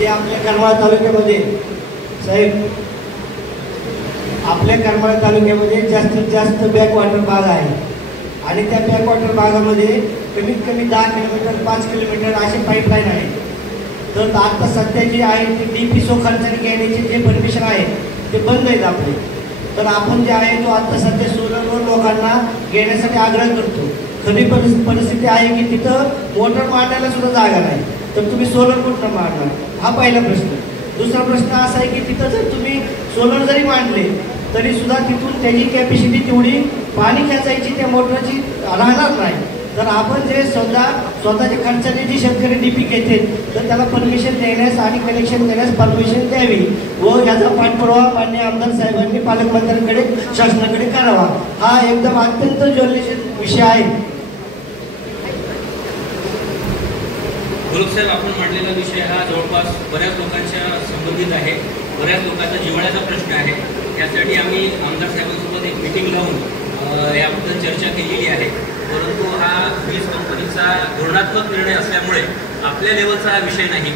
जे आपल्या करमाळ तालुक्यामध्ये साहेब, आपल्या करमाळ तालुक्यामध्ये जास्तीत जास्त बॅकवॉटर भाग आहे आणि त्या बॅकवॉटर भागामध्ये कमीत कमी 10 किलोमीटर 5 किलोमीटर असे पाईपलाईन आहे. तर आता सध्या जे आहे ते DPSO खर्चाने घेण्याचे जे परमिशन आहे ते बंद आहेत आपले. तर आपण जे आहे तो आता सध्या सोलरवर लोकांना घेण्यासाठी आग्रह करतो. खरी परिस्थिती आहे की तिथं मोटर मारण्याला सुद्धा जागा नाही, तर तुम्ही सोलर कुठं मारणार, हा पहिला प्रश्न. दुसरा प्रश्न असा आहे की तिथं जर तुम्ही सोलर जरी मांडले तरी सुद्धा तिथून त्याची कॅपॅसिटी तेवढी पाणी खेचायची त्या मोटरची राहणार नाही. तर आपण जे स्वतःच्या खर्चाने जी शेतकरी DP घेते तर त्याला परमिशन देण्यास आणि कनेक्शन देण्यास परमिशन द्यावी व याचा पाठपुरावा माननीय आमदार साहेबांनी पालकमंत्र्यांकडे शासनाकडे करावा. हा एकदम अत्यंत ज्वलनशील विषय आहे. गुरुसाहेब, आपण मांडलेला विषय हा जवळपास बऱ्याच लोकांच्या संबंधित आहे. बऱ्याच लोकांचा जिव्हाळ्याचा प्रश्न आहे. त्यासाठी आम्ही आमदार साहेबांसोबत एक मीटिंग लावून याबद्दल चर्चा केलेली आहे. परंतु हा वीज कंपनीचा धोरणात्मक निर्णय असल्यामुळे आपल्या लेवलचा हा विषय नाही.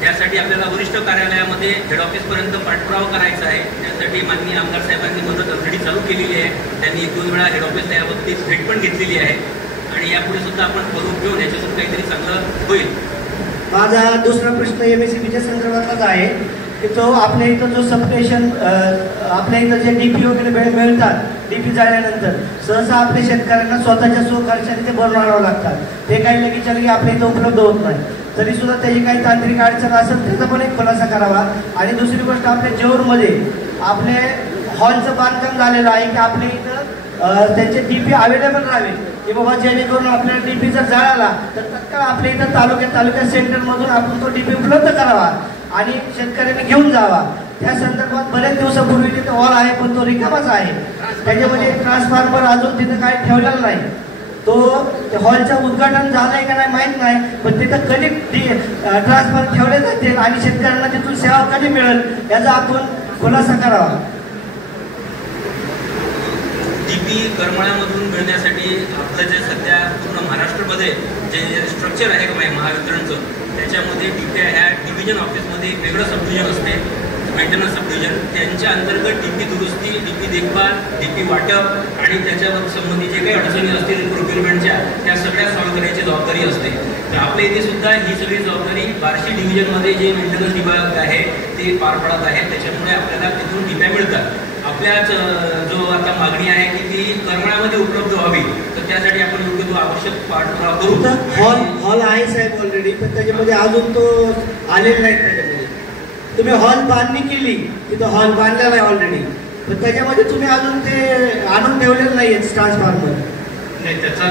त्यासाठी आपल्याला वरिष्ठ कार्यालयामध्ये हेड ऑफिसपर्यंत पाठपुरावा करायचा आहे. त्यासाठी माननीय आमदार साहेबांनी मदत ऑलरेडी चालू केलेली आहे. त्यांनी 2 वेळा हेड ऑफिसला याबाबतीत भेट पण घेतलेली आहे आणि यापुढे सुद्धा आपण करून घेऊन याच्यातून काहीतरी चांगलं होईल. माझा दुसरा प्रश्न MSEBच्या संदर्भातलाच आहे की तो आपल्या इथं जो सबस्टेशन आपल्या इथं जे DP वगैरे मिळतात, DP जाळल्यानंतर सहसा आपल्या शेतकऱ्यांना स्वतःच्या खर्चाने ते भरून आणावं लागतात. ते काही लगेच लगे आपल्या इथं उपलब्ध होत नाही. तरी सुद्धा त्याची काही तांत्रिक अडचण असेल त्याचा पण एक खुलासा करावा. आणि दुसरी गोष्ट, आपल्या जेऊरमध्ये आपले हॉलचं बांधकाम झालेलं आहे की आपल्या इथं त्यांचे DP अवेलेबल राहावे की बाबा जेणेकरून आपल्याला DP जर जळाला तर तत्काळ आपल्या इथं तालुक्यात सेंटरमधून आपण तो DP उपलब्ध करावा आणि शेतकऱ्यांनी घेऊन जावा. त्या संदर्भात बरेच दिवसापूर्वी तिथे हॉल आहे पण तो रिकामाच आहे. त्याच्यामध्ये ट्रान्सफॉर्मर अजून तिथं काय ठेवलेला नाही. तो हॉलचं उद्घाटन झालंय का नाही माहीत नाही, पण तिथं कधी ट्रान्सफॉर्मर ठेवले जातील आणि शेतकऱ्यांना तिथून सेवा कधी मिळेल याचा आपण खुलासा करावा. DP करमाळ्यामधून मिळण्यासाठी आपलं जे सध्या पूर्ण महाराष्ट्रामध्ये जे स्ट्रक्चर आहे महावितरणचं, त्याच्यामध्ये ह्या डिव्हिजन ऑफिसमध्ये एक वेगळं सबडिव्हिजन असते, मेंटेनन्स सबडिव्हिजन. त्यांच्या अंतर्गत DP दुरुस्ती, DP देखभाल, DP वाटप आणि त्याच्यावर संबंधित जे काही अडचणी असतील प्रोक्युरमेंटच्या त्या सगळ्या सॉल्व्ह करण्याची जबाबदारी असते. तर आपल्या इथे सुद्धा ही सगळी जबाबदारी बार्शी डिव्हिजनमध्ये जे मेंटेनन्स विभाग आहे ते पार पडत आहे. त्याच्यामुळे आपल्याला तिथून DP मिळतात. आपल्याच जो आता मागणी आहे की ती करमाळ्यामध्ये उपलब्ध व्हावी, तर त्यासाठी आपण योग्य तो आवश्यक पाठपुरावा करू. हॉल आहे साहेब ऑलरेडी, पण त्याच्यामध्ये अजून तो आलेला नाही. त्याच्यामध्ये तुम्ही हॉल बांधणी केली, तिथं हॉल बांधलेला आहे ऑलरेडी, पण त्याच्यामध्ये तुम्ही अजून ते आणून ठेवलेलं नाही आहे ट्रान्सफॉर्मर. नाही, त्याचा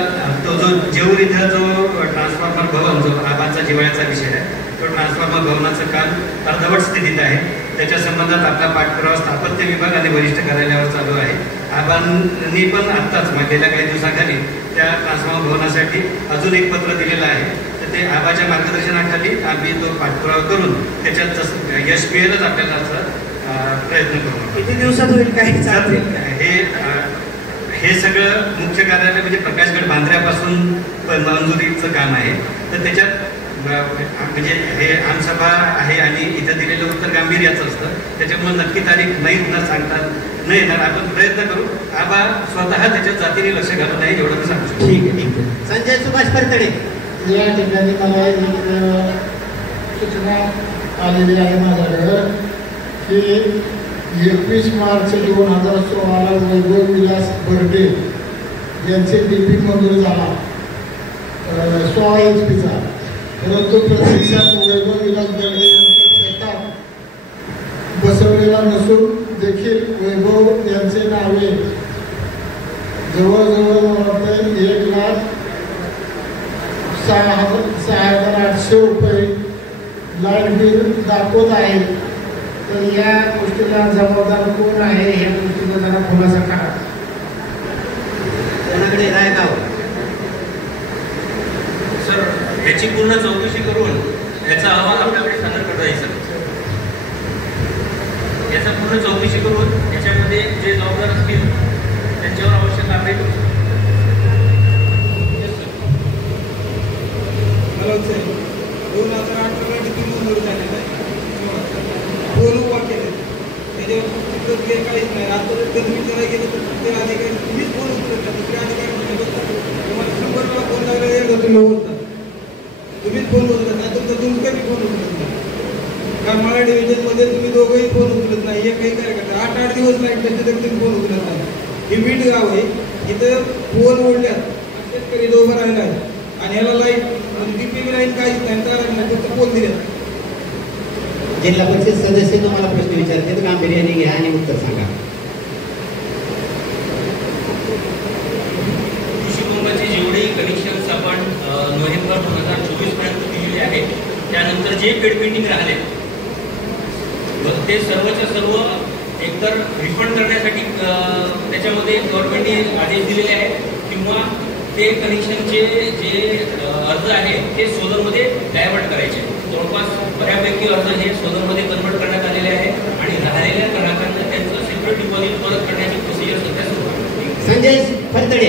तो जो जेऊर इथं जो ट्रान्सफॉर्मर भवन जो आबांचा जिव्हाळ्याचा विषय आहे, तो ट्रान्सफॉर्मर भवनाचं काम अर्धवट स्थितीत आहे. त्याच्या संबंधात आपला पाठपुरावा स्थापत्य विभाग आणि वरिष्ठ कार्यालयावर चालू आहे. आबांनी पण आत्ताच गेल्या काही दिवसाखाली त्या ट्रान्सफॉर्मर भवनासाठी अजून एक पत्र दिलेलं आहे. तर ते आबाच्या मार्गदर्शनाखाली आम्ही तो पाठपुरावा करून त्याच्यात जसं यश मिळेलच आपल्याला असं प्रयत्न करू. किती दिवसात होईल काही चालेल? हे सगळं मुख्य कार्यालय म्हणजे प्रकाशगड बांद्र्यापासून मंजुरीचं काम आहे. तर त्याच्यात म्हणजे हे आमसभा आहे आणि इथं दिलेलं उत्तर गांभीर्याचं असतं. त्याच्यामुळे नक्की तारीख नाही न सांगता न येणार. आपण प्रयत्न करू. आबा स्वतः त्याच्यात जातीने लक्ष घालत नाही एवढं मी सांगू शकतो. ठीक आहे. संजय सुभाष परतडे, या ठिकाणी मला एक सूचना आलेली आहे माझ्याकडं की 21 मार्च 2016 वैभव विलास बर्डे यांचे DP मंजूर झाला 16 HP. परंतु प्रत्यक्षात वैभव विलास बर्डे यांचा सेटअप बसवलेला नसून देखील वैभव यांचे नावे जवळजवळ मला वाटतं 1,06,800 रुपये लाईट बिल दाखवत आहे. तर या गोष्टीला जबाबदार कोण आहे ह्या गोष्टीचा जरा खुलासा करा. कोणाकडे रायगाव सर, याची पूर्ण चौकशी करून याचा अहवाल आपल्याकडे सादर करता येईल. सर, याचा पूर्ण चौकशी करून याच्यामध्ये जे जबाबदार असतील त्यांच्यावर आवश्यक कारवाई करू. मला 2018 किती मंजूर झालेलं आहे? काहीच नाही. आता जर तुम्ही जरा गेलं तर ते अधिकारी तुम्हीच फोन उचलत नाही. दुसरे अधिकारी तुम्हाला 100 वेळा फोन लागला एकदा तुम्ही बोलता, तुम्हीच फोन उचलत नाही. तर तुमचा बी फोन उचलत नाही. करमाळा डिव्हिजनमध्ये तुम्ही दोघंही फोन उचलत नाही. एक काही कार्यकर्ता 8-8 दिवस लाईट नसते तरी तुम्ही फोन उचलत नाही. हे मीठ गाव आहे, इथं फोन ओढल्यात शेतकरी उभं राहिला आहे आणि ह्याला लाईट डीपी लाईन काहीच नाही, कारण नाही, फक्त फोन दिल्यात. जिल्हा परिषद सदस्य तुम्हाला प्रश्न विचारते तर गांभीर्याने घ्या आणि उत्तर सांगा. कृषी पंपाचे जेवढे कनेक्शन्स आपण नोव्हेंबर 2024 पर्यंत दिलेले आहेत, त्यानंतर जे पेड पेंडिंग राहिले ते सर्वच्या सर्व एकतर रिफंड करण्यासाठी त्याच्यामध्ये गव्हर्नमेंटने आदेश दिलेले आहेत किंवा ते कनेक्शनचे जे अर्ज आहे ते सोलरमध्ये डायव्हर्ट करायचे. जवळपास बऱ्यापैकी अर्ज हे सोलरमध्ये कन्वर्ट करण्यात आलेले आहे आणि राहिलेल्या ग्राहकांना त्यांचं सेपरेट डिपॉझिट परत करण्याची प्रोसिजर सध्या सुरू आहे. संजय फरतडे.